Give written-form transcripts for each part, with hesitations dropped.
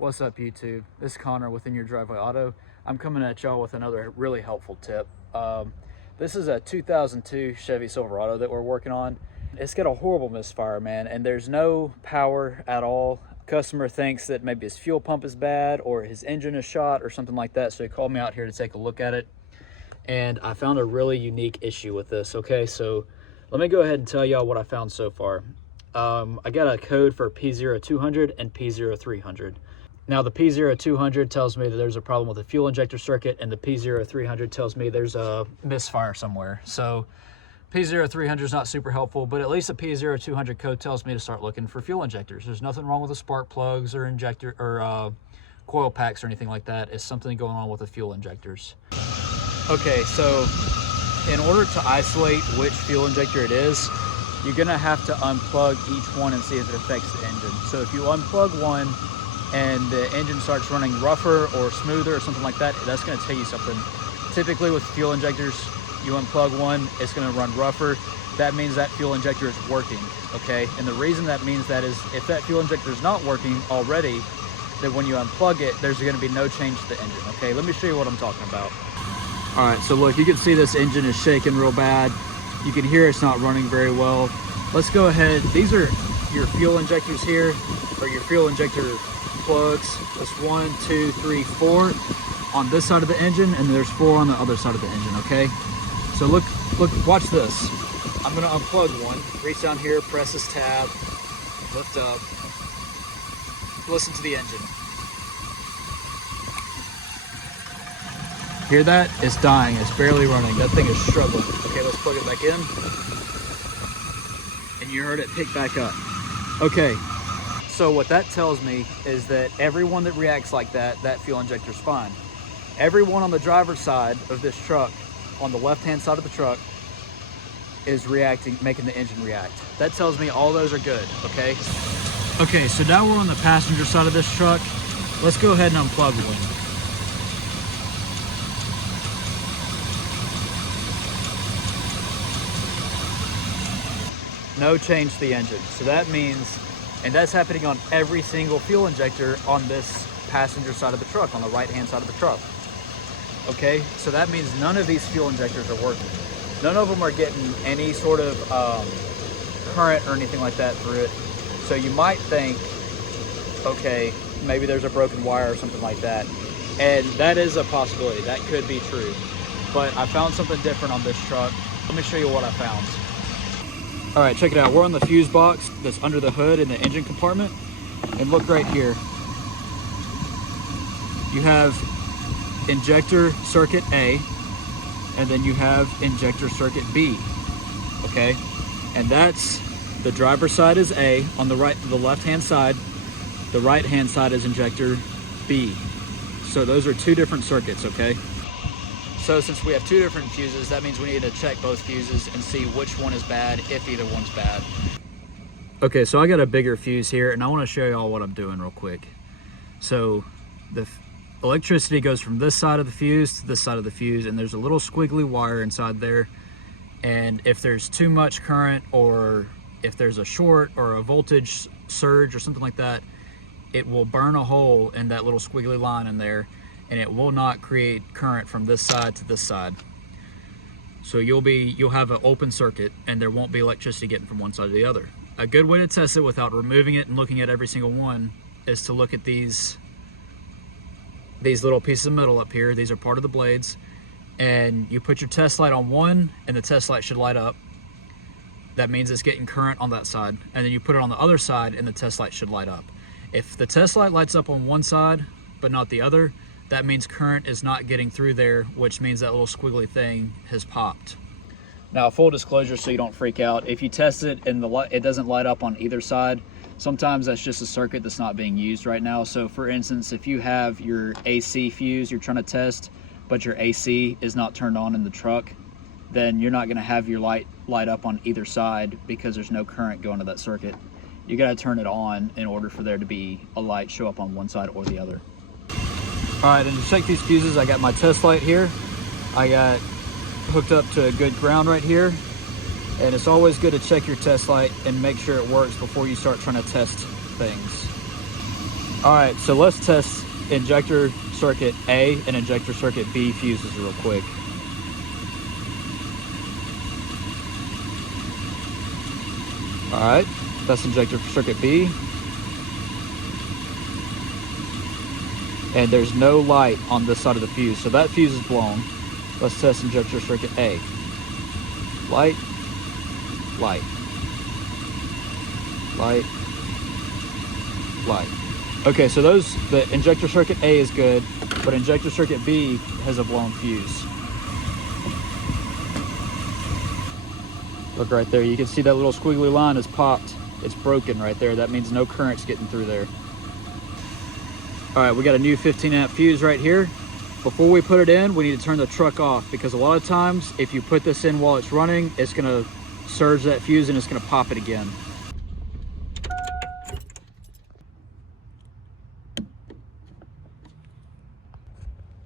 What's up, YouTube? This is Connor with In Your Driveway Auto. I'm coming at y'all with another really helpful tip. This is a 2002 Chevy Silverado that we're working on. It's got a horrible misfire, man, and there's no power at all. Customer thinks that maybe his fuel pump is bad or his engine is shot or something like that, so he called me out here to take a look at it. And I found a really unique issue with this, okay? So let me go ahead and tell y'all what I found so far. I got a code for P0200 and P0300. Now the P0200 tells me that there's a problem with the fuel injector circuit, and the P0300 tells me there's a misfire somewhere. So P0300 is not super helpful, but at least the P0200 code tells me to start looking for fuel injectors. There's nothing wrong with the spark plugs or injector or coil packs or anything like that. It's something going on with the fuel injectors. Okay, so in order to isolate which fuel injector it is, you're gonna have to unplug each one and see if it affects the engine. So if you unplug one and the engine starts running rougher or smoother or something like that, that's going to tell you something. Typically with fuel injectors, you unplug one, it's going to run rougher. That means that fuel injector is working, okay? And the reason that means that is if that fuel injector is not working already, then when you unplug it, there's going to be no change to the engine, okay? Let me show you what I'm talking about. All right, so look, you can see this engine is shaking real bad. You can hear it's not running very well. Let's go ahead. These are your fuel injectors here, or your fuel injector plugs. That's 1, 2, 3, 4 on this side of the engine, and there's 4 on the other side of the engine, okay? So look, watch this. I'm gonna unplug one, reach down here, press this tab, lift up, listen to the engine. Hear that? It's dying, it's barely running. That thing is struggling. Okay, let's plug it back in. And you heard it pick back up. Okay. So what that tells me is that everyone that reacts like that, that fuel injector is fine. Everyone on the driver's side of this truck, on the left-hand side of the truck, is reacting, making the engine react. That tells me all those are good, okay? Okay, so now we're on the passenger side of this truck. Let's go ahead and unplug one. No change to the engine. So that means, and that's happening on every single fuel injector on this passenger side of the truck, on the right-hand side of the truck. Okay, so that means none of these fuel injectors are working. None of them are getting any sort of current or anything like that through it. So you might think, okay, maybe there's a broken wire or something like that. And that is a possibility, that could be true. But I found something different on this truck. Let me show you what I found. All right, check it out. We're on the fuse box that's under the hood in the engine compartment. And look right here. You have injector circuit A, and then you have injector circuit B, okay? And that's, the driver's side is A on the right, the left-hand side. The right-hand side is injector B. So those are two different circuits, okay? So since we have two different fuses, that means we need to check both fuses and see which one is bad, if either one's bad. Okay, so I got a bigger fuse here, and I want to show y'all what I'm doing real quick. So the electricity goes from this side of the fuse to this side of the fuse, and there's a little squiggly wire inside there. And if there's too much current, or if there's a short or a voltage surge or something like that, it will burn a hole in that little squiggly line in there, and it will not create current from this side to this side. So you'll have an open circuit, and there won't be electricity getting from one side to the other. A good way to test it without removing it and looking at every single one is to look at these little pieces of metal up here. These are part of the blades, and you put your test light on one, and the test light should light up. That means it's getting current on that side. And then you put it on the other side, and the test light should light up. If the test light lights up on one side but not the other, that means current is not getting through there, which means that little squiggly thing has popped. Now, full disclosure, so you don't freak out, if you test it and it doesn't light up on either side, sometimes that's just a circuit that's not being used right now. So for instance, if you have your AC fuse you're trying to test, but your AC is not turned on in the truck, then you're not gonna have your light up on either side because there's no current going to that circuit. You gotta turn it on in order for there to be a light show up on one side or the other. All right, and to check these fuses, I got my test light here. I got hooked up to a good ground right here. And it's always good to check your test light and make sure it works before you start trying to test things. All right, so let's test injector circuit A and injector circuit B fuses real quick. All right, that's injector circuit B. And there's no light on this side of the fuse, so that fuse is blown. Let's test injector circuit A. Light, light, light, light. Okay, so the injector circuit A is good, but injector circuit B has a blown fuse. Look right there, you can see that little squiggly line is popped. It's broken right there. That means no current's getting through there. All right, we got a new 15 amp fuse right here. Before we put it in, we need to turn the truck off, because a lot of times if you put this in while it's running, it's gonna surge that fuse and it's gonna pop it again.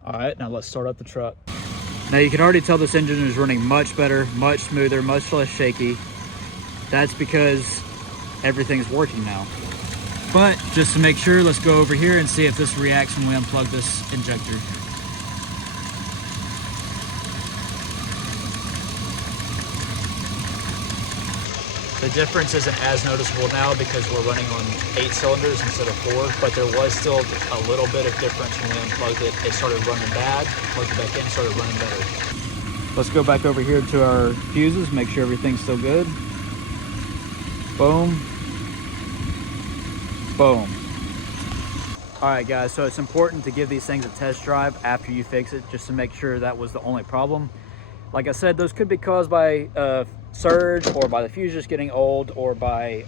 All right, now let's start up the truck. Now you can already tell this engine is running much better, much smoother, much less shaky. That's because everything's working now. But just to make sure, let's go over here and see if this reacts when we unplug this injector. The difference isn't as noticeable now because we're running on 8 cylinders instead of 4, but there was still a little bit of difference when we unplugged it. It started running bad, plugged it back in, started running better. Let's go back over here to our fuses, make sure everything's still good. Boom. Boom. All right, guys, so it's important to give these things a test drive after you fix it, just to make sure that was the only problem. Like I said, those could be caused by surge, or by the fuse just getting old, or by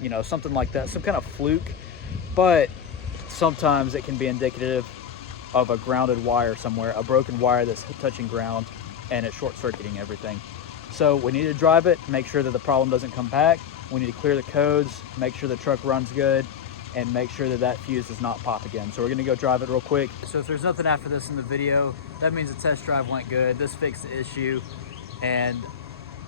you know, something like that, some kind of fluke. But sometimes it can be indicative of a grounded wire somewhere, a broken wire that's touching ground, and it's short-circuiting everything. So we need to drive it, make sure that the problem doesn't come back. We need to clear the codes, make sure the truck runs good, and make sure that that fuse does not pop again. So we're gonna go drive it real quick. So if there's nothing after this in the video, that means the test drive went good. This fixed the issue, and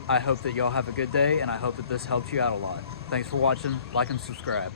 I hope that y'all have a good day, and I hope that this helped you out a lot. Thanks for watching, like and subscribe.